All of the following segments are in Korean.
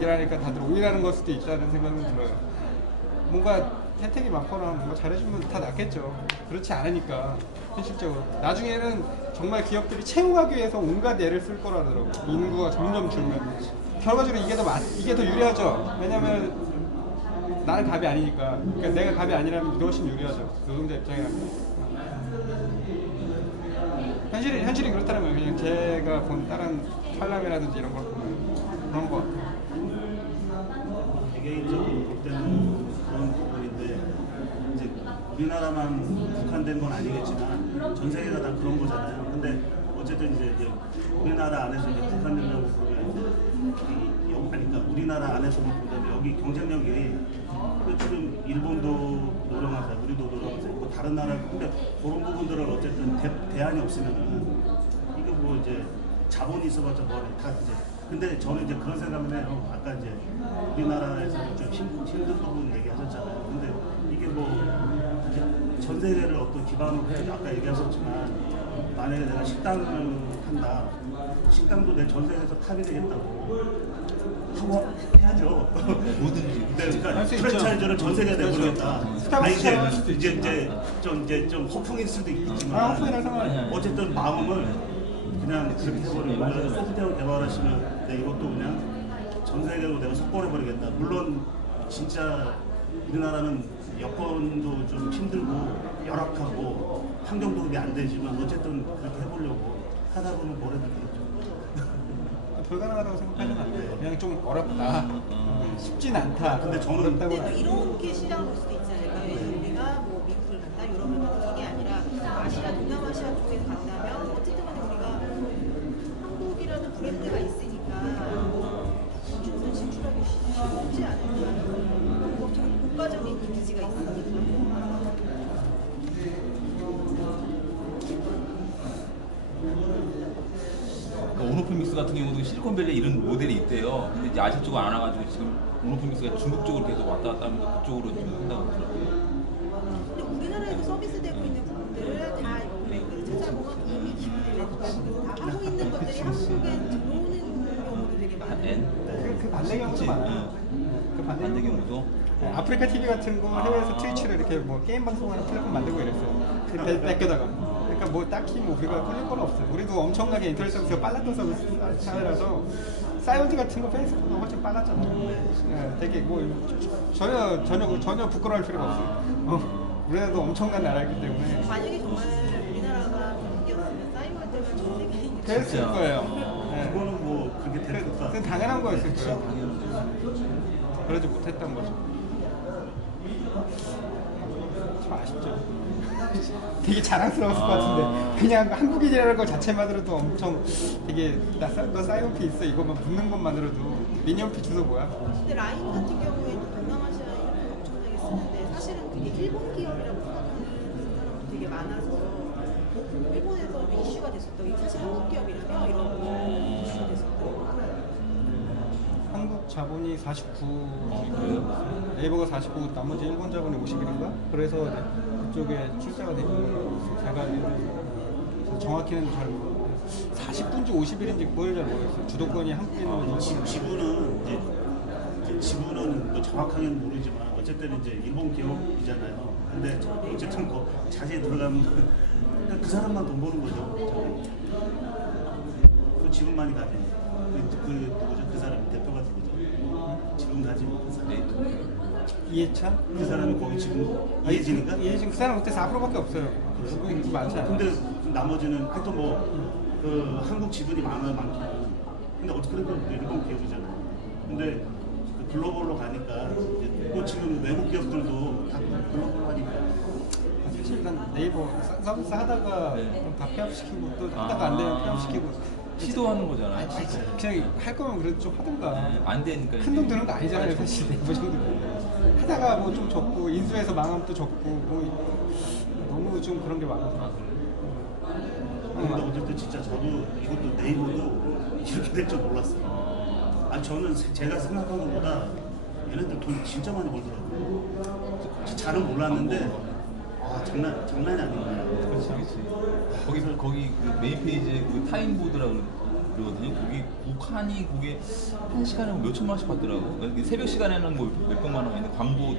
얘기하니까 다들 오인하는 걸 수도 있다는 생각은 들어요. 뭔가 혜택이 많거나 뭔가 잘해주면 다 낫겠죠. 그렇지 않으니까 현실적으로 나중에는 정말 기업들이 채용하기 위해서 온갖 애를 쓸 거라더라고. 인구가 점점 줄면 결과적으로 이게 더 유리하죠. 왜냐면 나는 갑이 아니니까. 그러니까 내가 갑이 아니라면 이게 훨씬 유리하죠. 노동자 입장이라면. 현실이 그렇다는 거예요. 그냥 제가 본 다른 칼럼이라든지 이런 걸 보면 그런 거 같아요. 개인적으로 볼 때는 그런 부분인데 이제 우리나라만 국한된 건 아니겠지만 전 세계가 다 그런 거잖아요. 근데 어쨌든 이제 우리나라 안에서 이제 국한된다고 보면 그러니까 우리나라 안에서만 보면 여기 경쟁력이 지금 일본도 노력하세요, 우리도 노력하세요, 뭐 다른 나라 근데 그런 부분들을 어쨌든 대안이 없으면은 이게 뭐 이제 자본이 있어봤자 뭐래 다 이제. 근데 저는 이제 그런 생각을 해요. 아까 이제 우리나라에서 좀 힘든 부분 얘기하셨잖아요. 근데 이게 뭐 전 세계를 어떤 기반으로 해서 아까 얘기하셨지만 만약에 내가 식당을 한다. 식당도 내 전 세계에서 탑이 되겠다고 하고 해야죠. 뭐든지. 그러니까 프랜차이즈를 전 세계에 내보겠다. 아니 이제 좀 허풍일 수도 있지만 어쨌든 마음을 그냥 그렇게 해버리고 소프트웨어 개발하시면 이것도 그냥 전 세계로 내가 석권해버리겠다. 물론 진짜 우리나라는 여건도 좀 힘들고 열악하고 환경도 그게 안 되지만 어쨌든 그렇게 해보려고 하다 보면 뭘 해도 되겠죠. 불가능하다고 생각하지는 않아요. 그냥 좀 어렵다. 쉽진 않다. 근데 저는 어렵다고 근데 이렇게 시장 볼 수도 있잖아요. 그러니까 내가 뭐 미국을 간다, 유럽을 간다 이게 아니라 아시아, 동남아시아 쪽에 간다면 어쨌든 간에 우리가 한국이라는 브랜드가 있으니까 수출은 진출하기 쉽지 않을까. 뭐 되게 국가적인 이미지가 있으니까. 온오프믹스 같은 경우도 실리콘밸리에 이런 모델이 있대요. 근데 이제 아시아 쪽은 안 와가지고 지금 온오프믹스가 중국 쪽으로 계속 왔다 갔다 하면서 그쪽으로 좀 한다고 그러더라고요. 근데 우리나라에서 서비스되고 있는 부분들을 다 외국에서 찾아보면 이미 기존의 외국에서 다 하고 있는 것들이 한국에 들어오는 경우도 되게 많아요. 그 반대 경우도 많아요. 그 반대 경우도. 아프리카 TV 같은 거 해외에서 트위치를 이렇게 뭐 게임 방송하는 플랫폼 만들고 이랬어요. 그 뺏겨다가. 그러니까 뭐 딱히 뭐 우리가 끌릴 건 없어요. 우리도 엄청나게 인터넷 서비스가 빨랐던 서비스 사회라서 사이언즈 같은 거 페이스북보다 훨씬 빨랐잖아요. 네, 되게 뭐 전혀 부끄러워할 필요가 없어요. 우리나라도 엄청난 나라이기 때문에. 만약에 정말 우리나라가 한국이었으면 사이버드가 전 세계에 있는 그랬을 거예요. 네. 그거는 뭐 그게 될 것도 그건 당연한 거였을 거예요. 그러지 못했던 거죠. 참 아쉽죠. 되게 자랑스러웠을 것 같은데 그냥 한국인이라는 것 자체만으로도 엄청 되게 너 사이언피 있어 이거만 묻는 것만으로도 미니언피 주소 뭐야? 근데 라인 같은 경우에는 동남아시아 이렇게 엄청나게 쓰는데 사실은 그게 일본 기업이라고 생각하는 사람도 되게 많아서 일본에서 이슈가 됐었던 게 사실 한국 기업이라며 이런 이슈가 됐었던 한국 자본이 49, 네이버가 49, 나머지 일본 자본이 51인가? 그래서 그쪽에 출자가 되는 거라고 제가 정확히는 잘 모르겠어요. 40분지 50일인지 그걸 잘 모르겠어요. 주도권이 한국인으로 지분은 이제 지분은 뭐 정확하게는 모르지만 어쨌든 이제 일본 기업이잖아요. 근데 어쨌든 뭐 자세히 들어가면 그 사람만 돈 버는 거죠. 그 지분만이 가진 그 누구죠? 그 사람 대표가 누구죠? 지분 가진 그 사람. 이해찬? 그 사람이 거기 지금 이해진인가? 이해진 그 사람 그때 4%밖에 없어요. 지분이 많지 않아요. 근데 나머지는 하여튼 뭐 그 한국 지분이 많기는. 근데 어떻게 보면 일본 기업이잖아요. 근데 그 글로벌로 가니까 이제 뭐 지금 외국 기업들도 다 글로벌로 하니까. 사실 일단 네이버 서비스 하다가 다 폐업시키고 또 하다가 안 되면 폐업시키고 시도하는 거잖아요. 그냥 할 거면 그래도 좀 하든가. 안 되니까. 큰 돈 드는 거 아니잖아요, 사실. 네이버 정도면. 하다가 뭐 좀 적고, 인수해서 망하면 또 적고, 뭐 너무 좀 그런 게 많아서. 근데 어쨌든 진짜 저도 이것도 네이버도 이렇게 될 줄 몰랐어요. 아 저는 제가 생각한 것보다 얘네들 돈 진짜 많이 벌더라고요. 잘은 몰랐는데 아 장난이 아닌 거예요. 그렇지. 거기 그 메인 페이지에 그 타임보드라고 그러거든요. 거기 북한이 그게 한 시간에 몇 천만 원씩 받더라고. 새벽 시간에는 뭐 몇백만 원 있는데 광고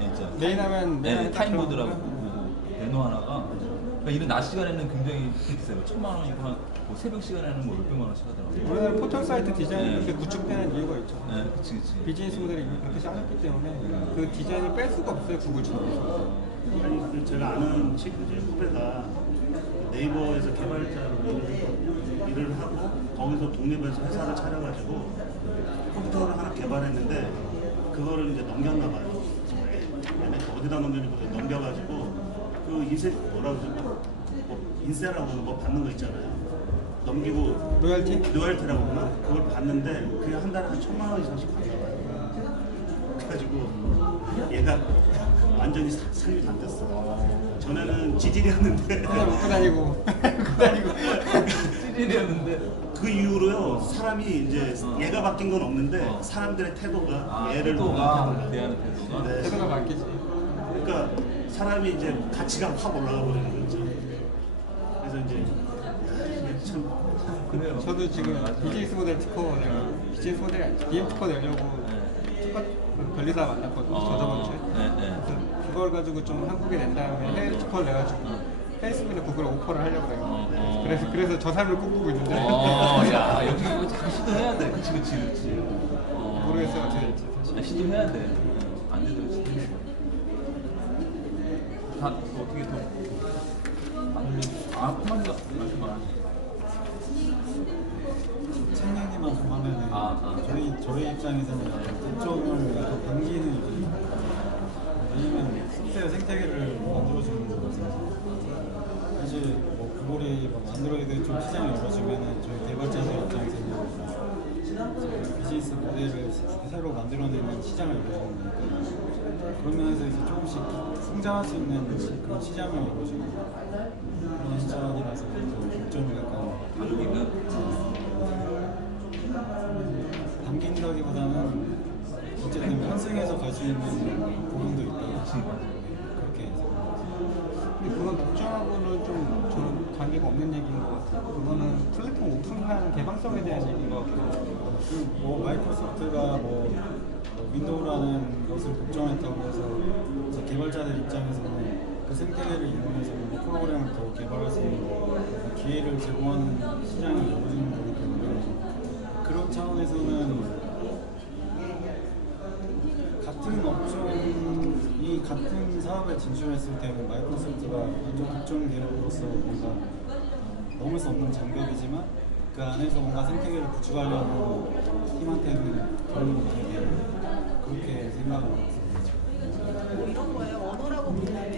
있죠. 메인 하면 네, 타임보드라고 딱 보고 배너 하나가 그러니까 이런 낮 시간에는 굉장히 비싸요. 천만 원이고 뭐 새벽 시간에는 뭐 몇백만 원씩 하더라고요. 우리나라 포털 사이트 디자인이 네. 그렇게 구축되는 이유가 있죠. 네, 그치. 비즈니스 모델이 그렇게 짜졌기 때문에 그 디자인을 뺄 수가 없어요, 구글처럼. 아니, 그 제가 아는 친구 이제 후배가 네이버에서 개발자로 일을 하고 거기서 독립해서 회사를 차려가지고 컴퓨터를 하나 개발했는데 그거를 이제 넘겼나 봐요. 얘네 어디다 넘겼는지 넘겨가지고 그 인쇄 뭐라고 그러죠? 뭐 인쇄라고 뭐 받는 거 있잖아요. 넘기고 로열티라고 그러나 그걸 받는데 그게 한 달에 한 1,000만 원 이상씩 받나 봐요. 그래가지고 얘가 완전히 삶이 바뀌었어. 전에는 지질이었는데 맨날 먹고 다니고 찌질이었는데 그 이후로요 사람이 이제 얘가 바뀐 건 없는데 사람들의 태도가 얘를 보는 태도가 대하는 태도가 네. 태도가 바뀌지. 그러니까 사람이 이제 가치가 확 올라가 버리는 거지. 그래서 이제 이게 참 그래요. 저도 지금 맞아. 비즈니스 모델 특허 내가 비즈니스 모델이 아니지 BM 특허 내려고 특허 변리사 만났거든요. 저저번 주에. 네. 그래서 그걸 가지고 좀 한국에 낸 다음에 해외 특허를 내가지고 페이스북이나 구글에 오퍼를 하려고 그래요. 그래서 저 삶을 꿈꾸고 있는데 야 여기 이거 잘 시도해야 돼. 그치. 모르겠어요 어떻게 될지 사실. 시도해야 돼. 안 되더라도 시도해. 다 어떻게 더 한마디가 말씀 많아. 책 얘기만 좀 하면은 저희 입장에서는 독점을 더 당기는 일이에요. 왜냐면 숙소의 생태계를 만들어주는 거라서 사실 뭐 구글이 막 만들어지고 좀 시장이 열어지면은 저희 개발자들 입장에서는 이제 비즈니스 모델을 새로 만들어내는 시장을 열어주는 거니까 그런 면에서 이제 조금씩 성장할 수 있는 그런 시장을 열어주는 그런 시장이라서 독점을 약간 당긴다기보다는 어쨌든 편승해서 갈 수 있는 부분도 있다. 그렇게 생각합니다. 근데 그건 독점하고는 좀 저는 관계가 없는 얘기인 것 같아요. 그거는 플랫폼 오픈하는 개방성에 대한 얘기인 것 같고 뭐 마이크로소프트가 뭐 윈도우라는 것을 독점했다고 해서 이제 개발자들 입장에서는 그 생태계를 이용해서 뭐 프로그램을 더 개발할 수 있는 기회를 제공하는 시장을 열어주는 거기 때문에 그런 차원에서는 같은 업종이 같은 사업에 진출했을 때는 마이크로소프트가 완전 독점 기업으로서 뭔가 넘을 수 없는 장벽이지만 그 안에서 뭔가 생태계를 구축하려는 팀한테는 도움이 되게 그렇게 생각을 하고 있습니다. 뭐 이런 거예요. 언어라고 본다면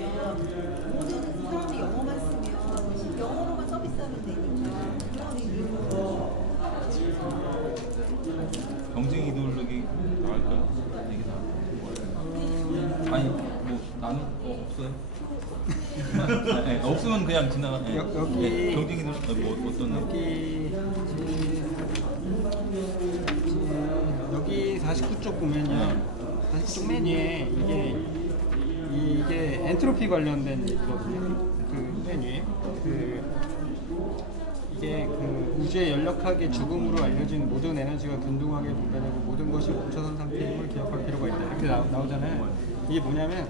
모든 사람이 영어만 쓰면 영어로만 서비스하면 되니까 그런 의미로 경쟁 이데올로기 나갈까요? 얘기 나. 아니 뭐 나는 없어요. 네, 없으면 그냥 지나가. 네. 여기- 네, 경쟁 이데올로기 뭐 어떤 여기 49쪽 보면요. 49쪽 맨 위에 이게 엔트로피 관련된 얘기거든요. 그 맨 위에 이게 그 우주의 연력하게 죽음으로 알려진 모든 에너지가 균등하게 분배되고 모든 것이 멈춰선 상태임을 기억할 필요가 있다. 이렇게 나오잖아요. 이게 뭐냐면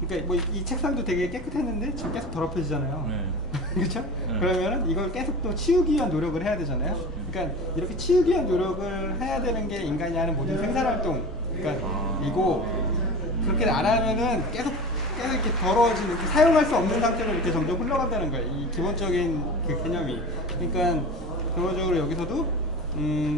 그러니까 뭐 이 책상도 되게 깨끗했는데 지금 계속 더럽혀지잖아요. 그렇죠? 그러면은 이걸 계속 또 치우기 위한 노력을 해야 되잖아요. 그러니까 이렇게 치우기 위한 노력을 해야 되는 게 인간이 하는 모든 생산활동. 그러니까 이거 그렇게 안 하면은 계속 이렇게 더러워지는, 이렇게 사용할 수 없는 상태로 이렇게 점점 흘러간다는 거예요. 이 기본적인 그 개념이. 그러니까 결과적으로 여기서도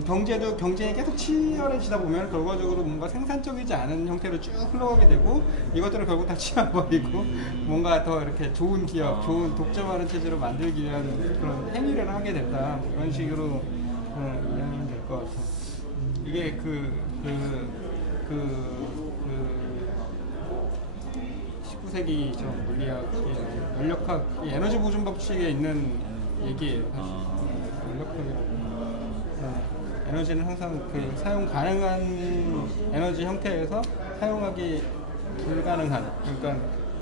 경쟁이 계속 치열해지다 보면 결과적으로 뭔가 생산적이지 않은 형태로 쭉 흘러가게 되고 이것들을 결국 다 치워버리고 뭔가 더 이렇게 좋은 기업, 좋은 독점하는 체제로 만들기 위한 그런 행위를 하게 된다. 이런 식으로 이해하면 될 것 같아요. 이게 19세기죠. 물리학의 연력학, 이 에너지 보존 법칙에 있는 얘기예요. 사실. 연력학이라고. 에너지는 항상 그 사용 가능한 에너지 형태에서 사용하기 불가능한, 그러니까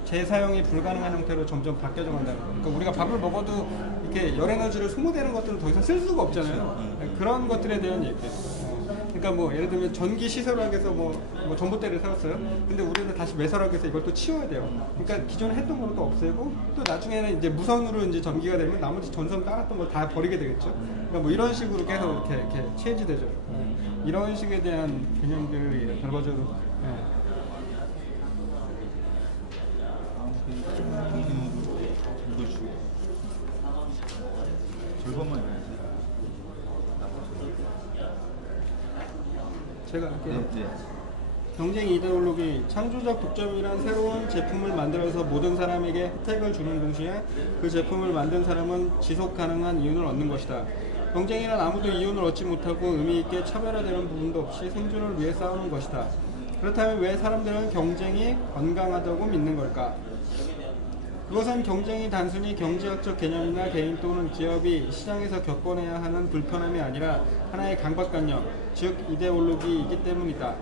재사용이 불가능한 형태로 점점 바뀌어져 간다는 거예요. 그러니까 우리가 밥을 먹어도 이렇게 열 에너지를 소모되는 것들은 더 이상 쓸 수가 없잖아요. 그런 것들에 대한 얘기예요. 그러니까 뭐 예를 들면 전기 시설학에서 뭐 전봇대를 세웠어요. 근데 우리는 다시 매설하기 위해서 이걸 또 치워야 돼요. 그러니까 기존에 했던 거를 또 없애고 또 나중에는 이제 무선으로 이제 전기가 되면 나머지 전선 깔았던 거 다 버리게 되겠죠. 그러니까 뭐 이런 식으로 계속 이렇게 체인지 되죠. 이런 식에 대한 개념들이 결과적으로 이걸 주고 절반만 해야지. 제가 이렇게 네. 경쟁 이데올로기, 창조적 독점이란 새로운 제품을 만들어서 모든 사람에게 혜택을 주는 동시에 그 제품을 만든 사람은 지속 가능한 이윤을 얻는 것이다. 경쟁이란 아무도 이윤을 얻지 못하고 의미 있게 차별화되는 부분도 없이 생존을 위해 싸우는 것이다. 그렇다면 왜 사람들은 경쟁이 건강하다고 믿는 걸까? 그것은 경쟁이 단순히 경제학적 개념이나 개인 또는 기업이 시장에서 겪어내야 하는 불편함이 아니라 하나의 강박관념, 즉 이데올로기이기 때문이다.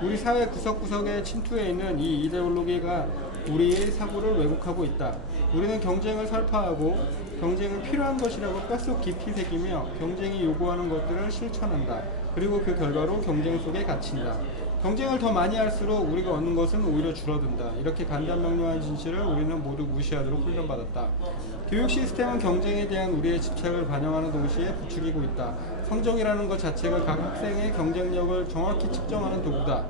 우리 사회 구석구석에 침투해 있는 이 이데올로기가 우리의 사고를 왜곡하고 있다. 우리는 경쟁을 설파하고 경쟁은 필요한 것이라고 뼛속 깊이 새기며 경쟁이 요구하는 것들을 실천한다. 그리고 그 결과로 경쟁 속에 갇힌다. 경쟁을 더 많이 할수록 우리가 얻는 것은 오히려 줄어든다. 이렇게 간단명료한 진실을 우리는 모두 무시하도록 훈련받았다. 교육 시스템은 경쟁에 대한 우리의 집착을 반영하는 동시에 부추기고 있다. 성적이라는 것 자체가 각 학생의 경쟁력을 정확히 측정하는 도구다.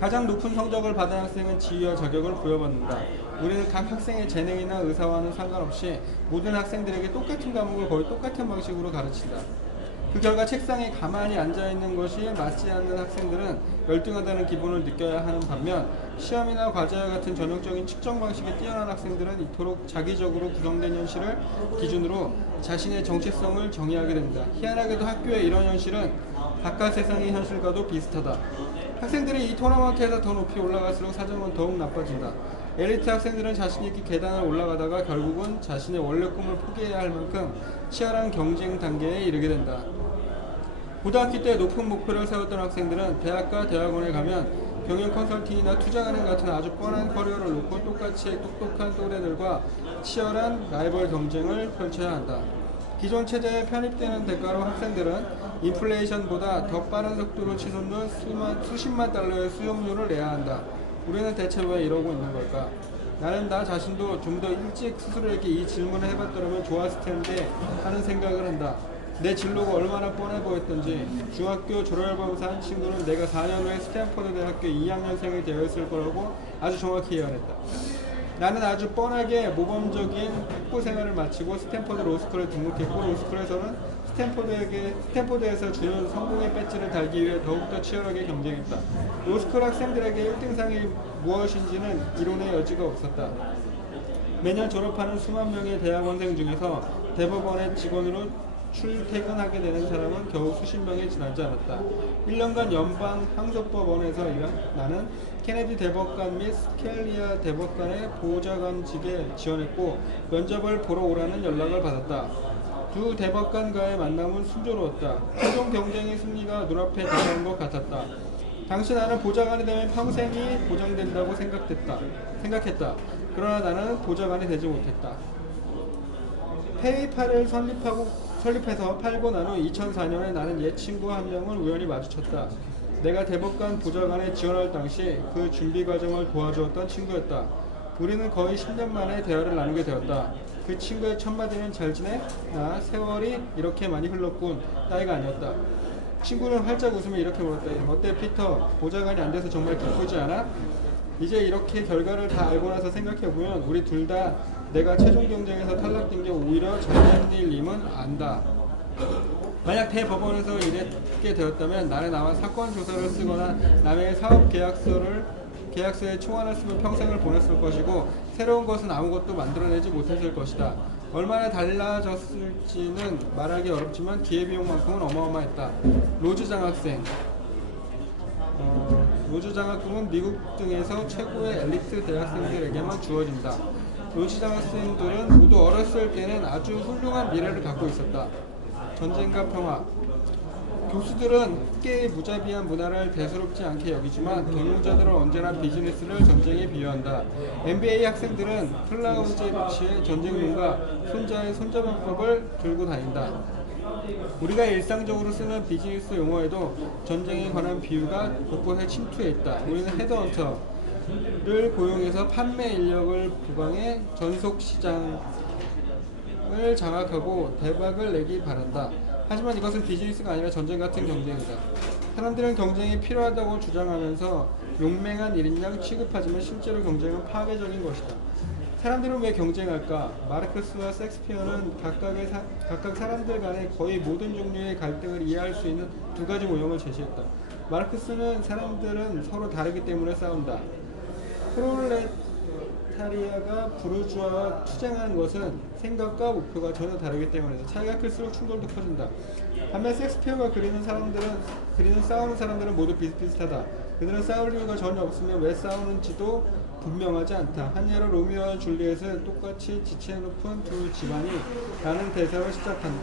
가장 높은 성적을 받은 학생은 지위와 자격을 부여받는다. 우리는 각 학생의 재능이나 의사와는 상관없이 모든 학생들에게 똑같은 과목을 거의 똑같은 방식으로 가르친다. 그 결과 책상에 가만히 앉아있는 것이 맞지 않는 학생들은 열등하다는 기분을 느껴야 하는 반면 시험이나 과제와 같은 전형적인 측정 방식에 뛰어난 학생들은 이토록 자기적으로 구성된 현실을 기준으로 자신의 정체성을 정의하게 된다. 희한하게도 학교의 이런 현실은 바깥 세상의 현실과도 비슷하다. 학생들이 이 토너먼트에서 더 높이 올라갈수록 사정은 더욱 나빠진다. 엘리트 학생들은 자신 있게 계단을 올라가다가 결국은 자신의 원래 꿈을 포기해야 할 만큼 치열한 경쟁 단계에 이르게 된다. 고등학교 때 높은 목표를 세웠던 학생들은 대학과 대학원에 가면 경영 컨설팅이나 투자은행 같은 아주 뻔한 커리어를 놓고 똑같이 똑똑한 또래들과 치열한 라이벌 경쟁을 펼쳐야 한다. 기존 체제에 편입되는 대가로 학생들은 인플레이션보다 더 빠른 속도로 치솟는 수십만 달러의 수용료를 내야 한다. 우리는 대체 왜 이러고 있는 걸까? 나는 나 자신도 좀 더 일찍 스스로에게 이 질문을 해봤더라면 좋았을 텐데 하는 생각을 한다. 내 진로가 얼마나 뻔해 보였던지 중학교 졸업앨범에서 한 친구는 내가 4년 후에 스탠퍼드 대학교 2학년생이 되었을 거라고 아주 정확히 예언했다. 나는 아주 뻔하게 모범적인 학부 생활을 마치고 스탠퍼드 로스쿨에 등록했고 로스쿨에서는 스탠퍼드에서 주는 성공의 배지를 달기 위해 더욱더 치열하게 경쟁했다. 로스쿨 학생들에게 1등상이 무엇인지는 이론의 여지가 없었다. 매년 졸업하는 수만 명의 대학원생 중에서 대법원의 직원으로 출퇴근하게 되는 사람은 겨우 수십 명에 지나지 않았다. 1년간 연방 항소법원에서 일한 나는 케네디 대법관 및 스켈리아 대법관의 보좌관직에 지원했고 면접을 보러 오라는 연락을 받았다. 두 대법관과의 만남은 순조로웠다. 최종 경쟁의 승리가 눈앞에 다가온 것 같았다. 당시 나는 보좌관이 되면 평생이 보장된다고 생각했다. 그러나 나는 보좌관이 되지 못했다. 페이팔을 설립해서 팔고 난 후 2004년에 나는 옛 친구 한 명을 우연히 마주쳤다. 내가 대법관 보좌관에 지원할 당시 그 준비 과정을 도와주었던 친구였다. 우리는 거의 10년 만에 대화를 나누게 되었다. 그 친구의 첫 마디는 잘 지내? 나 세월이 이렇게 많이 흘렀군 따위가 아니었다. 친구는 활짝 웃으며 이렇게 물었다. 어때 피터? 보좌관이 안 돼서 정말 기쁘지 않아? 이제 이렇게 결과를 다 알고 나서 생각해보면 우리 둘 다 내가 최종 경쟁에서 탈락된 게 오히려 잘된 일임은 안다. 만약 대법원에서 일하게 되었다면 나는 아마 사건 조사를 쓰거나 남의 사업 계약서에 초안을 쓰며 평생을 보냈을 것이고 새로운 것은 아무것도 만들어내지 못했을 것이다. 얼마나 달라졌을지는 말하기 어렵지만 기회비용만큼은 어마어마했다. 로즈 장학생 로즈 장학금은 미국 등에서 최고의 엘리트 대학생들에게만 주어진다. 로즈 장학생들은 모두 어렸을 때는 아주 훌륭한 미래를 갖고 있었다. 전쟁과 평화 교수들은 학계의 무자비한 문화를 대수롭지 않게 여기지만 경영자들은 언제나 비즈니스를 전쟁에 비유한다. MBA 학생들은 클라우제 비치의 전쟁론과 손자의 손자병법을 들고 다닌다. 우리가 일상적으로 쓰는 비즈니스 용어에도 전쟁에 관한 비유가 곳곳에 침투해 있다. 우리는 헤드헌터를 고용해서 판매 인력을 부강해 전속 시장을 장악하고 대박을 내기 바란다. 하지만 이것은 비즈니스가 아니라 전쟁 같은 경쟁이다. 사람들은 경쟁이 필요하다고 주장하면서 용맹한 일인양 취급하지만 실제로 경쟁은 파괴적인 것이다. 사람들은 왜 경쟁할까? 마르크스와 섹스피어는 각각 사람들 간의 거의 모든 종류의 갈등을 이해할 수 있는 두 가지 모형을 제시했다. 마르크스는 사람들은 서로 다르기 때문에 싸운다. 프롤레타리아가 부르주아와 투쟁하는 것은 생각과 목표가 전혀 다르기 때문이다. 차이가 클수록 충돌도 커진다. 반면 섹스피어가 그리는 싸우는 사람들은 모두 비슷비슷하다. 그들은 싸울 이유가 전혀 없으며 왜 싸우는지도 분명하지 않다. 한 예로 로미오와 줄리엣은 똑같이 지체 높은 두 집안이 라는 대사로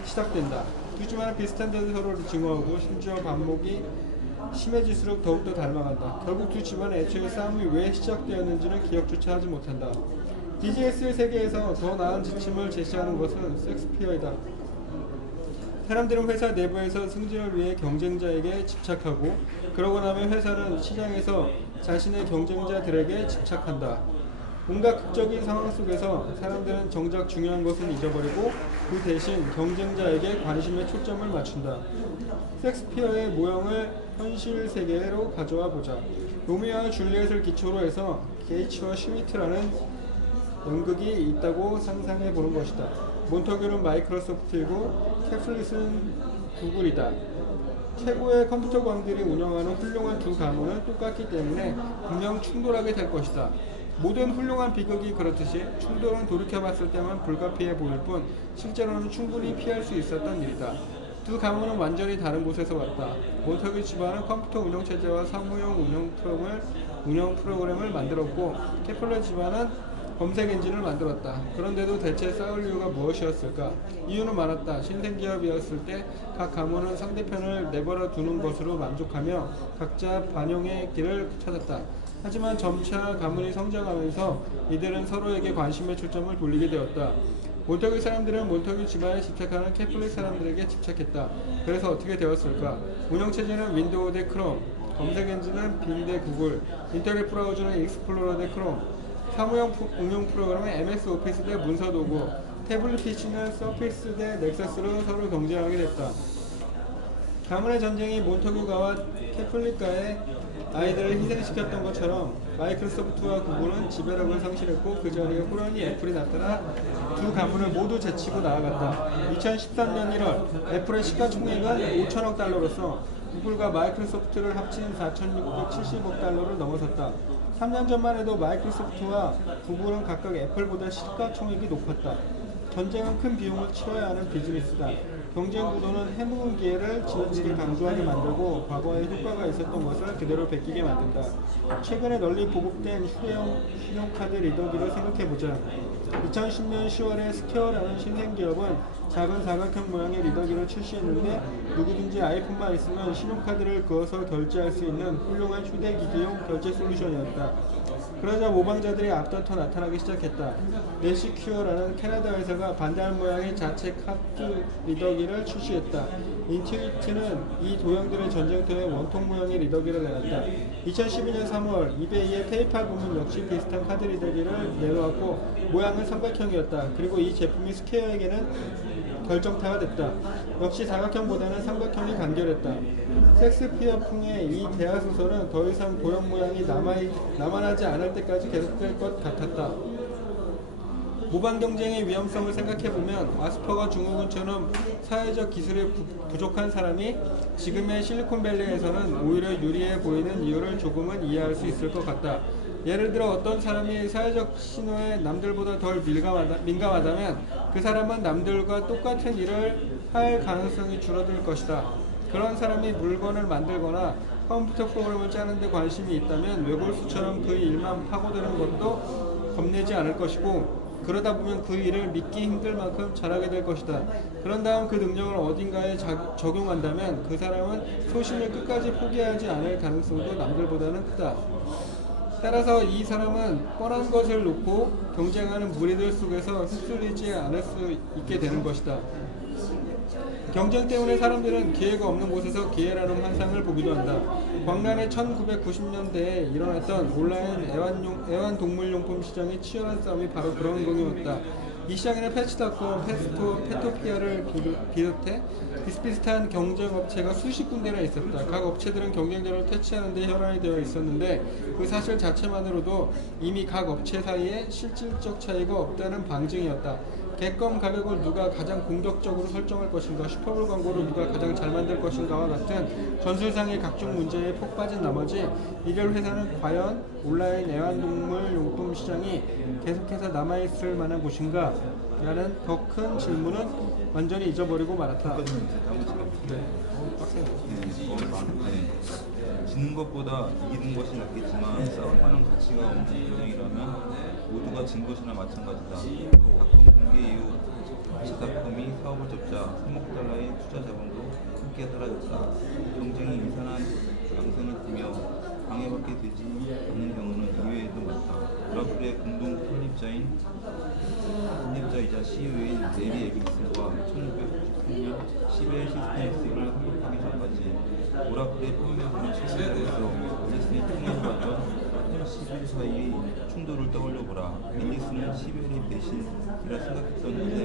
시작된다. 두 집안은 비슷한데도 서로를 증오하고 심지어 반목이 심해질수록 더욱더 닮아간다. 결국 두 집안의 애초에 싸움이 왜 시작되었는지는 기억조차 하지 못한다. 비즈니스 세계에서 더 나은 지침을 제시하는 것은 섹스피어이다. 사람들은 회사 내부에서 승진을 위해 경쟁자에게 집착하고 그러고 나면 회사는 시장에서 자신의 경쟁자들에게 집착한다. 온갖 극적인 상황 속에서 사람들은 정작 중요한 것은 잊어버리고 그 대신 경쟁자에게 관심의 초점을 맞춘다. 섹스피어의 모형을 현실 세계로 가져와 보자. 로미오와 줄리엣을 기초로 해서 게이츠와 슈미트라는 연극이 있다고 상상해 보는 것이다. 몬터규는 마이크로소프트이고 캐플릿은 구글이다. 최고의 컴퓨터 광들이 운영하는 훌륭한 두 가문은 똑같기 때문에 분명 충돌하게 될 것이다. 모든 훌륭한 비극이 그렇듯이 충돌은 돌이켜봤을 때만 불가피해 보일 뿐 실제로는 충분히 피할 수 있었던 일이다. 두 가문은 완전히 다른 곳에서 왔다. 몬터규 집안은 컴퓨터 운영체제와 사무용 운영 프로그램을 만들었고 케플러 집안은 검색 엔진을 만들었다. 그런데도 대체 싸울 이유가 무엇이었을까? 이유는 많았다. 신생기업이었을 때 각 가문은 상대편을 내버려 두는 것으로 만족하며 각자 반영의 길을 찾았다. 하지만 점차 가문이 성장하면서 이들은 서로에게 관심의 초점을 돌리게 되었다. 몬터규 사람들은 몬터규 집안에 집착하는 캐플릿 사람들에게 집착했다. 그래서 어떻게 되었을까? 운영체제는 윈도우 대 크롬, 검색 엔진은 빙 대 구글, 인터넷 브라우저는 익스플로러 대 크롬, 사무용 응용 프로그램은 MS 오피스 대 문서 도구, 태블릿 PC는 서피스 대 넥서스로 서로 경쟁하게 됐다. 가문의 전쟁이 몬터규가와 캐플릿가의 아이들을 희생시켰던 것처럼 마이크로소프트와 구글은 지배력을 상실했고 그 자리에 호련히 애플이 나타나 두 가문을 모두 제치고 나아갔다. 2013년 1월 애플의 시가총액은 5천억 달러로서 구글과 마이크로소프트를 합친 4,670억 달러를 넘어섰다. 3년 전만 해도 마이크로소프트와 구글은 각각 애플보다 시가총액이 높았다. 전쟁은 큰 비용을 치러야 하는 비즈니스다. 경쟁 구도는 해묵은 기회를 지나치게 강조하게 만들고 과거에 효과가 있었던 것을 그대로 베끼게 만든다. 최근에 널리 보급된 휴대용 신용카드 리더기를 생각해보자. 2010년 10월에 스퀘어라는 신생기업은 작은 사각형 모양의 리더기를 출시했는데 누구든지 아이폰만 있으면 신용카드를 그어서 결제할 수 있는 훌륭한 휴대기기용 결제 솔루션이었다. 그러자 모방자들이 앞다퉈 나타나기 시작했다. 내시큐어라는 캐나다 회사가 반달 모양의 자체 카드 리더기를 출시했다. 인투이트는 이 도형들의 전쟁터에 원통 모양의 리더기를 내놨다. 2012년 3월 이베이의 페이팔 부문 역시 비슷한 카드 리더기를 내놓았고 모양은 삼각형이었다. 그리고 이 제품이 스퀘어에게는 결정타가 됐다. 역시 사각형보다는 삼각형이 간결했다. 섹스피어풍의 이 대하소설은 더 이상 도형 모양이 남아나지 않을 때까지 계속될 것 같았다. 모방 경쟁의 위험성을 생각해보면 아스퍼가 증후군처럼 사회적 기술이 부족한 사람이 지금의 실리콘밸리에서는 오히려 유리해 보이는 이유를 조금은 이해할 수 있을 것 같다. 예를 들어 어떤 사람이 사회적 신호에 남들보다 덜 민감하다면 그 사람은 남들과 똑같은 일을 할 가능성이 줄어들 것이다. 그런 사람이 물건을 만들거나 컴퓨터 프로그램을 짜는 데 관심이 있다면 외골수처럼 그 일만 파고드는 것도 겁내지 않을 것이고 그러다 보면 그 일을 믿기 힘들 만큼 잘하게 될 것이다. 그런 다음 그 능력을 어딘가에 적용한다면 그 사람은 소신을 끝까지 포기하지 않을 가능성도 남들보다는 크다. 따라서 이 사람은 뻔한 것을 놓고 경쟁하는 무리들 속에서 휩쓸리지 않을 수 있게 되는 것이다. 경쟁 때문에 사람들은 기회가 없는 곳에서 기회라는 환상을 보기도 한다. 광란의 1990년대에 일어났던 온라인 애완동물용품 시장의 치열한 싸움이 바로 그런 행동이었다. 이 시장에는 패치닷컴, 페토피아를 비롯해 비슷비슷한 경쟁업체가 수십 군데나 있었다. 각 업체들은 경쟁자를 퇴치하는 데 혈안이 되어 있었는데 그 사실 자체만으로도 이미 각 업체 사이에 실질적 차이가 없다는 방증이었다. 객검 가격을 누가 가장 공격적으로 설정할 것인가, 슈퍼볼 광고를 누가 가장 잘 만들 것인가와 같은 전술상의 각종 문제에 폭 빠진 나머지 이들 회사는 과연 온라인 애완동물 용품 시장이 계속해서 남아있을 만한 곳인가? 라는 더 큰 질문은 완전히 잊어버리고 말았다. 지는 것보다 이기는 것이 낫겠지만 싸울 만한 가치가 없는 경쟁이라면 모두가 진 것이나 마찬가지다. 닷컴 붕괴 이후 닷컴이 사업을 접자 3억 달러의 투자 자본도 함께 사라졌다. 경쟁이 유산한 양상을 띠며 방해받게 되지 않는 경우는 이외에도 많다. 오라클의 공동 설립자이자 CEO인 레리 에릭슨과 1993년 시벨 시스템스를 합격하기 전까지 오라클의 판매부는 실시하면서 앨리슨이 통일받던 시벨 사이의 충돌을 떠올려보라. 앨리슨은 시벨의 배신이라 생각했던 것에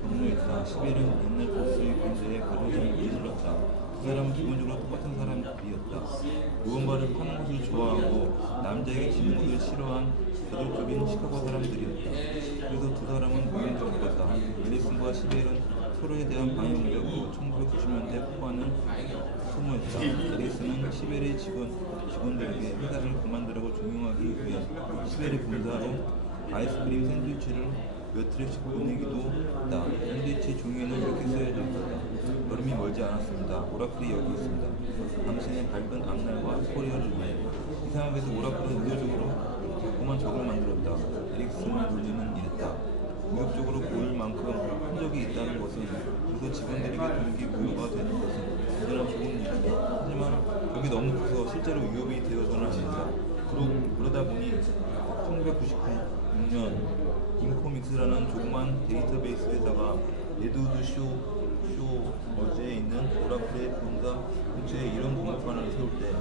경로했다. 시벨은 옛날 보스의 존재에 가려짐을 불질렀다. 그 사람은 기본적으로 똑같은 사람이었다. 무언가를 파는 것을 좋아하고 남자에게 지는 것을 싫어한 저돌적인 시카고 사람들이었다. 그래서 두 사람은 무인도로 죽었다. 앨리슨과 시벨은 서로에 대한 방해 공격으로 1990년대 후반을 소모했다. 앨리슨은 시벨의 직원들에게 회사를 그만두라고 종용하기 위해 시벨의 본사로 아이스크림 샌드위치를 몇 트랙씩 보내기도 했다. 샌드위치 종이에는 이렇게 쓰여져 있었다. 걸음이 멀지 않았습니다. 오라클이 여기 있습니다. 당신의 밝은 앞날과 코리아를 위해. 이 상황에서 오라클은 의도적으로 달콤한 적을 만들었다. 에릭슨을 놀리는 이랬다. 의욕적으로 보일 만큼 흔적이 있다는 것은 그래서 직원들에게 동기부여가 되는 것은 언제나 좋은 일이다. 하지만 여기 너무 커서 실제로 위협이 되어서는 안 된다. 그러다 보니 1996년 인코믹스라는 조그만 데이터베이스 회사가 레드우드 쇼어즈에 있는 오라클의 본사 근처에 이런 공업관을 세울 때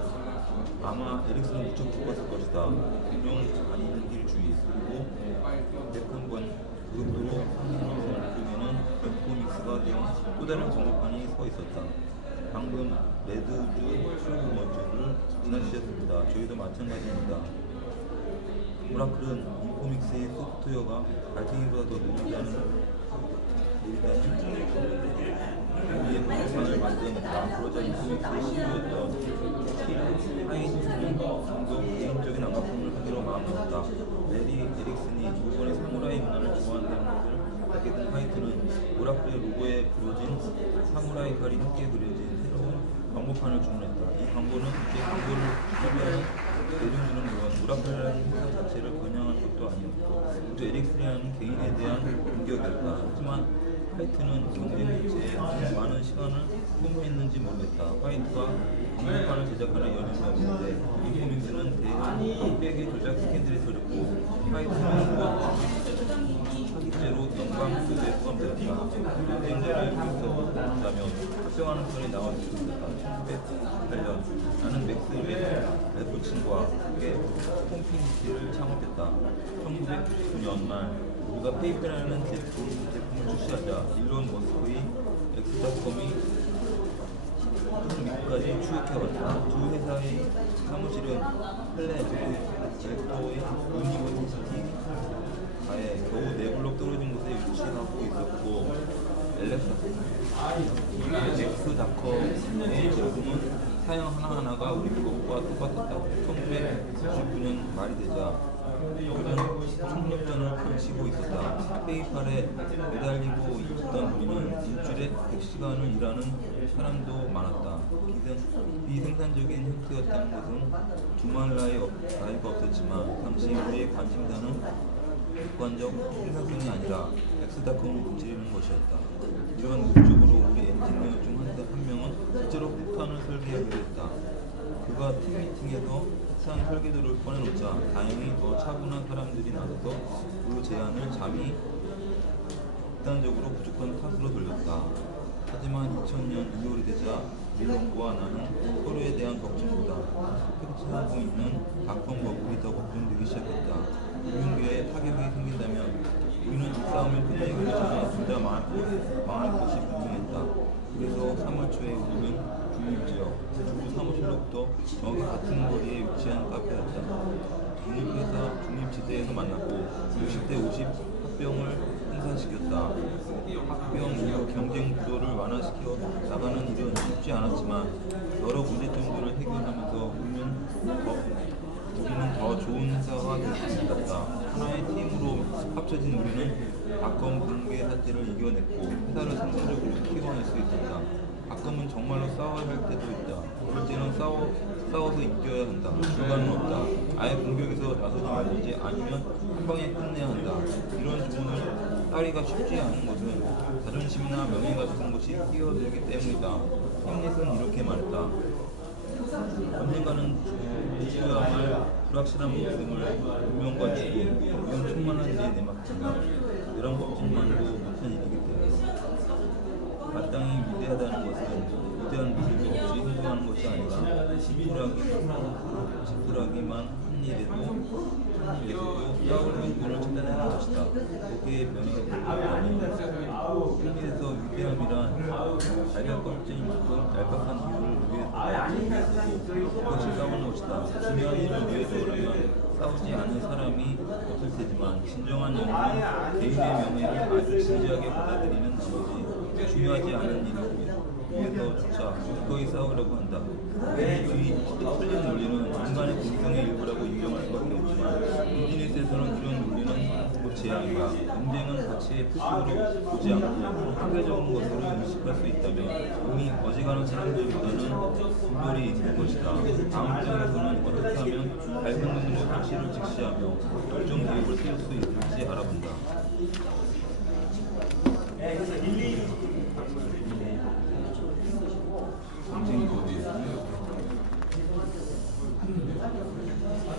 아마 에릭슨은 무척 기뻤을 것이다. 분명 잘 있는 길 주의. 그리고 101번 고속도로 3号선 쪽에는 인코믹스가 된 또 다른 공업관이 서 있었다. 방금 레드우드 쇼어즈를 지나치셨습니다. 저희도 마찬가지입니다. 오라클은 인코믹스의 소프트웨어가 갈등이보다 더 느리다는 우리의 방송을 만들어냈다. 그러자 인코믹스의 CEO였던 하이트는 좀더 개인적인 안가품을 하기로 마음먹었다. 레리 에릭슨이 일본의 사무라이 문화를 좋아한다는 것을 알게 된 하이트는 오라클의 로고에 그려진 사무라이 칼이 함께 그려진 새로운 광고판을 주문했다. 이 광고는 이제 광고를 소비하는 대중들은 물론 오라클이라는 회사 자체를 겨냥한 것도 아니었고 그저 에릭슨이라는 개인에 대한 공격이었다. 하지만 화이트는 경쟁 자체에 많은 시간을 소모했는지 모르겠다. 화이트가 광고판을 제작하는 연임이 없는데 인코믹스는 대형 흑백의 조작 스캔들이 터졌고 화이트는 사기죄로 연방 수배에 포함되었다. 경쟁자를 비웃었다며 합병하는 선이 나올 수 있었다. 1908년 나는 맥스 레포친과 함께 홈피니티를 창업했다. 1999년 말 우리가 페이퍼라는 제품을 출시하자 일론 머스크의 엑스닷컴이 미국까지 추격해왔다. 두 회사의 사무실은 펠레토의 유니버시티 가에 겨우 4블록 떨어진 곳에 위치하고 있었고 엑스닷컴의 제품은 사양 하나하나가 우리 것과 똑같았다. 1999년 말이 되자 모든 총력전을 펼치고 있었다. 페이팔에 매달리고 있던 우리는 일주일에 100시간을 일하는 사람도 많았다. 비생산적인 형태였다는 것은 두말 나이가 없었지만 당시 우리의 관심사는 객관적 생산성이 아니라 X닷컴을 무찌르는 것이었다. 이런 목적으로 우리 엔지니어 중 한 명은 실제로 폭탄을 설계하기로 했다. 그가 팀 미팅에서 폭탄 설계도를 꺼내놓자 다행히 더 차분한 사람들이 나서서 그 제안을 잠이 극단적으로 부족한 탓으로 돌렸다. 하지만 2000년 2월이 되자 밀런과 나는 서로에 대한 걱정보다 팽창하고 있는 닷컴 버블이 더 걱정되기 시작했다. 인문계에 타격이 생긴다면 우리는 이 싸움을 끝내기 전에 둘 다 망할 것이 분명했다. 그래서 3월 초에 우리는 중립지역, 주 사무실로부터 정확히 같은 거리에 위치한 카페였다. 중립지대에서 만났고 60대 50 합병을 행사시켰다. 합병 이후 경쟁 구도를 완화시켜 나가는 일은 쉽지 않았지만 여러 문제점들을 해결하면서 우리는 더 좋은 회사가 될 수 있었다. 하나의 팀으로 합쳐진 우리는 닷컴 붕괴 사태를 이겨냈고 회사를 성공적으로 키워낼 수 있었다. 가끔은 정말로 싸워야 할 때도 있다. 그럴 때는 싸워서 이겨야 한다. 중간은 없다. 아예 공격에서 나서지 말든지 아니면 한 방에 끝내야 한다. 이런 조언을 따르기가 쉽지 않은 것은 자존심이나 명예 같은 것이 뛰어들기 때문이다. 햄릿은 이렇게 말했다. 언젠가는 죽어야만 불확실한 목숨을 운명과 죽음, 이건 충만한 내 막지가 이런 걱정만도 못한 일이기 때문이다. 마땅히 위대하다는 것은 위대한 모습이 없이 행동하는 것이 아니라 지푸라기만 한 일에서도 싸울 명분을 찾아내는 것이다. 거기에 명예가 있다면 헬멧에서 위대함이란 달걀 껍질만큼 얄팍한 이유를 위해서 그것이 싸우는 것이다. 중요한 일을 위해서라면 싸우지 않는 사람이 없을 테지만 진정한 영웅은 개인의 명예를 아주 진지하게 받아들이는 나머지 중요하지 않은 일을 위해서조차 기꺼이 싸우려고 한다. 이 틀린 논리는 인간의 본성의 일부라고 인정할 수밖에 없지만 비즈니스에서는 이런 논리는 곧 재앙이다. 경쟁은 가치의 표식으로 보지 않고 파괴적인 것으로 인식할 수 있다면 이미 어지간한 사람들보다는 분별이 있는 것이다. 다음 장에서는 어떻게 하면 밝은 눈으로 가치를 직시하며 결정 계획을 세울 수 있을지 알아본다.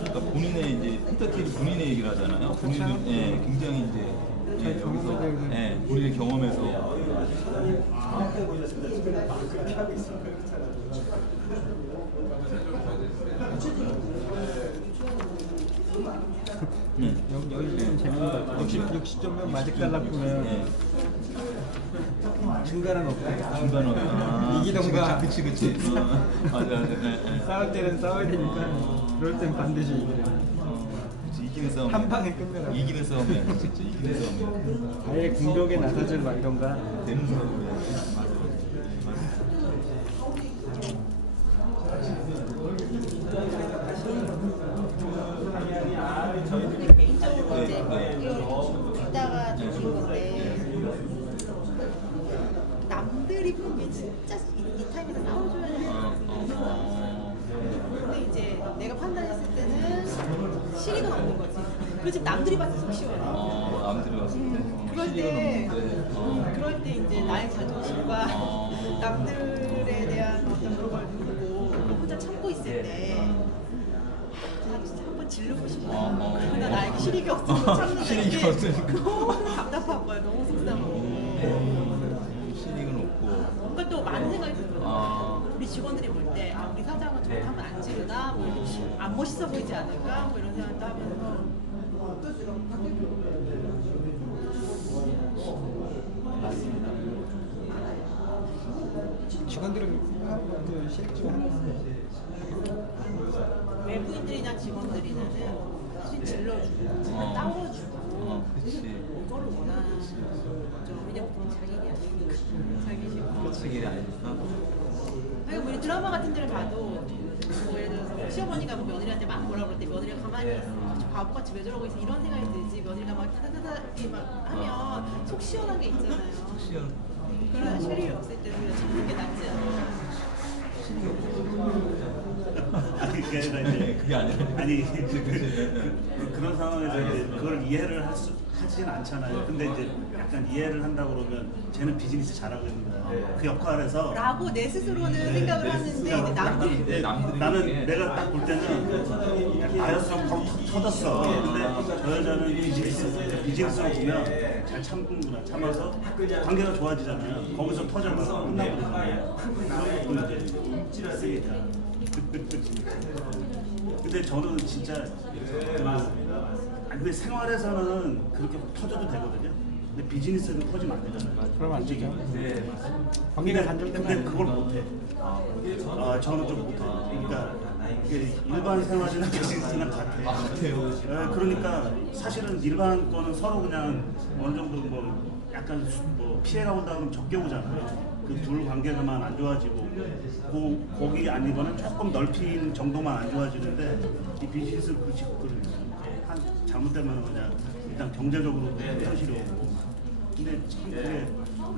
그러니까 본인의 이제 펜타티브 본인의 얘기를 하잖아요. 본인은 굉장히 이제 여기서 본인의 경험에서 여기 좀 재밌는 것 같아요. 60점면 마직 달라꾸면 중간은 없고 중간 이기던가 그치 맞아 싸울 때는 싸워야 되니까 그럴 땐 반드시 이기래. 이기는 싸움 한 방에 끝내라. 이기는 싸움이야 진짜 이기는 싸움이야. 아예 공격에 나서질 말던가. 되는 싸움이야. 근데 개인적으로 이제 이걸 듣다가 느낀 건데 남들이 보기엔 진짜 이 타임에서 싸워줘야 되는 생각. 근데 이제 내가 판단했을 때는 실익은 없는 거지. 그렇지 남들이 봤을 때 속 시원해. 남들이 봤을 때 그럴 때 이제 나의 자존심과 남들에 대한 어떤 그런 걸 보고 혼자 참고 있을 때 진짜 한번 지르고 싶어. 그러나 나에게 실익이 없어서 참는 실익이 없으니까. 너무 답답한 거야. 너무 속상하고. 실익은 없고 뭔가 또 많은 생각이 들거든. 우리 직원들이 볼 때 우리 사장은 저렇게 하면 안 지르나? 뭐 이렇게 안 멋있어 보이지 않을까? 뭐 이런 생각도 하면서 직원들은 그 실직 좀 하는 외부인들이나 직원들이나는 사실 질러주고 따워주고 그치 이거를 원하는 거죠. 왜냐면 그건 자기 일이 아니니까 자기 일. 자기 일이 아니니까 그러니까 뭐 드라마 같은 데를 봐도 뭐 예를 들어서 시어머니가 뭐 며느리한테 막 뭐라 그럴 때 며느리가 가만히 있어. 저 바보같이 왜 저러고 있어 이런 생각이 들지. 며느리가 막 타타타타 이렇게 막 하면 속 시원한 게 있잖아요. 그런 실력이 없을 때는 그냥 참는 게 낫지 않아요. 그게 아니라 이제 그게 아니라 아니 그런 상황에서 이제 그걸 이해를 하진 않잖아요. 근데 이제 약간 이해를 한다고 그러면 쟤는 비즈니스 잘하고 있는 거야. 그 역할에서 라고 내 스스로는 생각을 하는데 이제 남들이 네, 남들이 나는 내가 딱 볼 때는 나였으면 펑 터졌어. 근데 저 여자는 비즈니스로 보면 잘 참는구나. 참아서 관계가 좋아지잖아요. 거기서 터져서 끝나버리잖아요. 그런 것도 이제 있으니까. 근데 저는 진짜 근데 생활에서는 그렇게 터져도 되거든요. 근데 비즈니스는 터지면 안 되잖아요. 그러면 안 되죠. 네. 관계가 단절되면 근데 안 그걸 못해. 저는 좀 못해. 그러니까 이게 일반 생활이나 비즈니스랑 같아. 같아요. 그러니까 사실은 일반 거는 서로 그냥 어느 정도 뭐 약간 뭐 피해가 온다 그러면 적게 오잖아요. 그 둘 관계가만 안 좋아지고 거기 아니거나 조금 넓힌 정도만 안 좋아지는데 이 비즈니스 한 잘못되면 그냥 일단 경제적으로 현실이 오고 근데 참 그게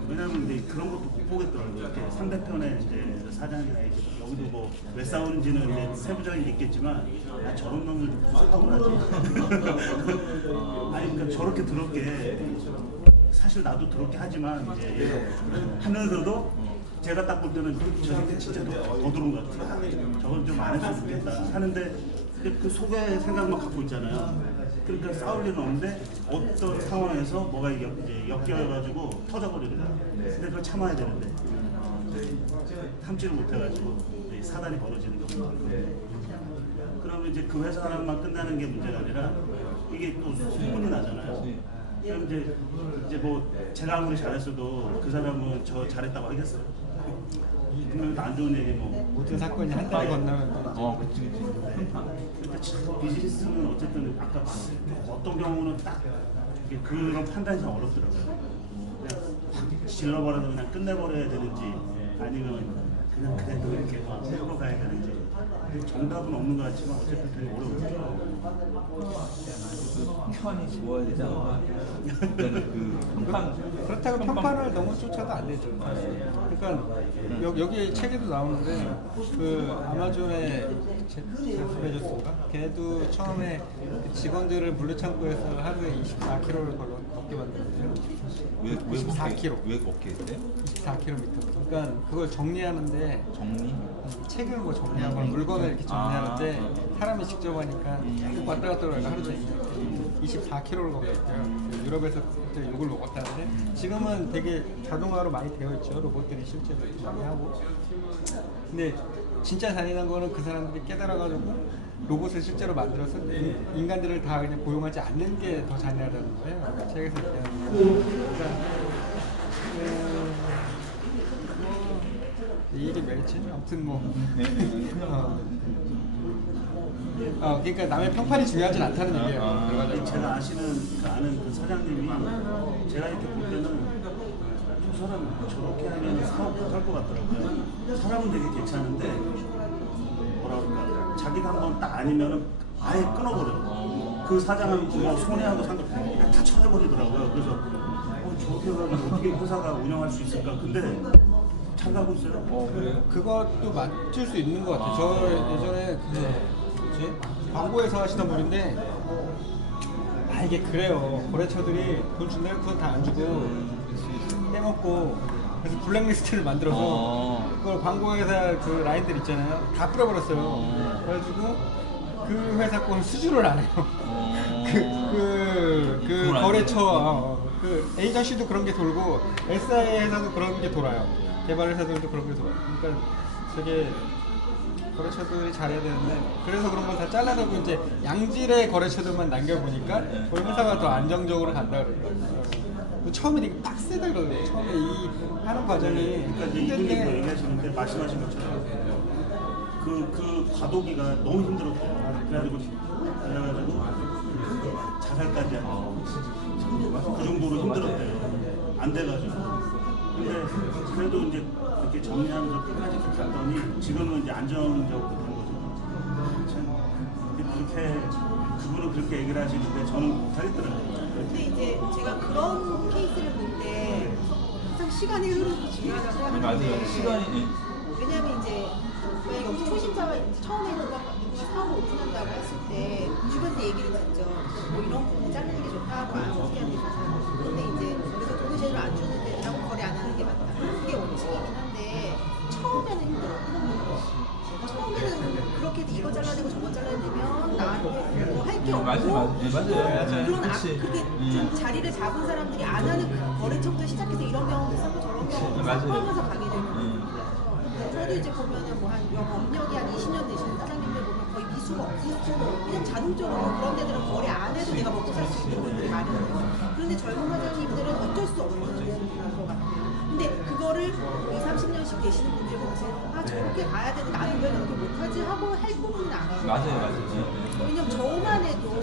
왜냐면 이제 그런 것도 못 보겠더라고요. 이렇게 상대편의 이제 사장이나 이제 여기도 뭐 왜 싸우는지는 이제 세부적인 게 있겠지만 저런 놈을 구속하고 나지. 아니 그러니까 저렇게 더럽게 사실 나도 더럽게 하지만 이제 하면서도 제가 딱 볼 때는 저 새끼 진짜 더 더러운 것 같아. 저건 좀 안 했으면 좋겠다 하는데 그 속에 생각만 갖고 있잖아요. 그러니까 싸울 일은 없는데 어떤 상황에서 뭐가 이제 엮여가지고 터져버리거든요. 근데 그걸 참아야 되는데 참지를 못해가지고 사단이 벌어지는 거거든요. 그러면 이제 그 회사만 끝나는 게 문제가 아니라 이게 또 소문이 나잖아요. 그럼 이제 뭐 제가 아무리 잘했어도 그 사람은 저 잘했다고 하겠어요. 그러면 안 좋은 얘기 뭐 모든 사건이 한 달에 건너면 그치. 근데 참 비즈니스는 어쨌든 아까 어떤 경우는 딱 이게 그런 판단이 참 어렵더라고요. 그냥 확 질러버려서 그냥 끝내버려야 되는지 아니면 그냥 그래도 이렇게 풀고 가야 되는지 정답은 없는 것 같지만 어쨌든 되게 어려워요. 평판이 좋아야 되지 않나? 일단은 그 평판 그렇다고 평판을 너무 쫓아도 안 되죠. 그러니까 여기 책에도 나오는데 그 아마존의 제프베조스인가? 걔도 처음에 직원들을 물류창고에서 하루에 24km를 넘게 만들었어요. 왜 24km. 왜 먹게 했대? 24km. 그러니까 그걸 정리하는데 정리? 책을 뭐 정리하고 물건을 이렇게 정리하는데 사람이 직접 하니까 계속 왔다 갔다 하고 하루 종일 24km를 걷었어요. 유럽에서 그때 욕을 먹었다는데 지금은 되게 자동화로 많이 되어 있죠. 로봇들이 실제로 많이 하고. 근데 진짜 잔인한 거는 그 사람들이 깨달아가지고 로봇을 실제로 만들어서 인간들을 다 그냥 고용하지 않는 게 더 잔인하다는 거예요. 책에서 얘기하는 거. 이 얘기 멸치? 아무튼 뭐 그러니까 남의 평판이 중요하진 않다는 얘기예요. 그래가지고 제가 아는 그 사장님이 제가 이렇게 볼 때는 저 사람 저렇게 하면 사업 못할 것 같더라고요. 사람은 되게 괜찮은데 뭐라 그럴까 자기가 한번 딱 아니면은 아예 끊어버려요. 그 사장은 뭐 손해하고 상관 그냥 다 쳐내버리더라고요. 그래서 저렇게 해가지고 어떻게 회사가 운영할 수 있을까? 근데 잘 가고 있어요. 그래요? 그것도 맞출 수 있는 것 같아요. 저 예전에 뭐지? 광고회사 하시던 분인데 이게 그래요. 거래처들이 돈 준다고 그건 다 안 주고 떼먹고 그래서 블랙리스트를 만들어서 그걸 광고회사 그 라인들 있잖아요. 다 뿌려버렸어요. 그래가지고 그 회사 건 수주를 안 해요. 그 거래처 그 에이전시도 그런 게 돌고 SI 회사도 그런 게 돌아요. 개발 회사들도 그런 게 돌아요. 그러니까 되게 거래처들이 잘해야 되는데 그래서 그런 걸 다 잘라내고 이제 양질의 거래처들만 남겨보니까 우리 회사가 더 안정적으로 간다 그러더라고요. 처음에 되게 빡세다 그러더라고요. 처음에 이 하는 과정이 그러니까 이분이 얘기하시는데 말씀하신 것처럼 그 과도기가 너무 힘들었대요. 그래가지고 자살까지 하고 그 정도로 힘들었대요. 안 돼가지고. 근데 그래도 이제 이렇게 정리하면서 끝까지 갔더니 지금은 이제 안정적으로 된 거죠. 참 그렇게 그분은 그렇게 얘기를 하시는데 저는 못하겠더라고요. 근데 이제 제가 그런 케이스를 볼 때 항상 시간이 흐르는 게 중요하다고 하는데 맞아요. 시간이 왜냐면 이제 여기 초심자가 처음에 누가 사업 오픈한다고 했을 때 주변에 얘기를 듣죠. 뭐 이런 부분 자르는 게 좋다 하고 안 어떻게 하는 게 좋다. 근데 이제 그래서 돈을 제대로 안 주는데 하고 거래 안 하는 게 맞다. 그게 원칙이긴 한데 처음에는 힘들어. 처음에는 그렇게 이거 잘라내고 저거 잘라내면 나한테 뭐 할 게 없고 맞아요. 그런 그치. 그게 좀 자리를 잡은 사람들이 안 하는 그 거래처부터 시작해서 이런 경우도 있었고 저런 경우도 맞아요. 포함해서 가게 되는 거예요. 저도 이제 보면은 뭐 한 업력이 한 20년 되시는 사장님들 보면 거의 미수가 없으시고 그냥 자동적으로 그런 데들은 거래 안 해도 내가 먹고 살 수 있는 분들이 많아요. 그런데 젊은 사장님들은 어쩔 수 없는 것 같아요. 근데 그거를 20, 30년씩 계시는 분들 보세요. 아 저렇게 가야 되는데 나는 왜 그렇게 못하지 하고 할 부분은 아니에요. 맞아요. 왜냐면 저만 해도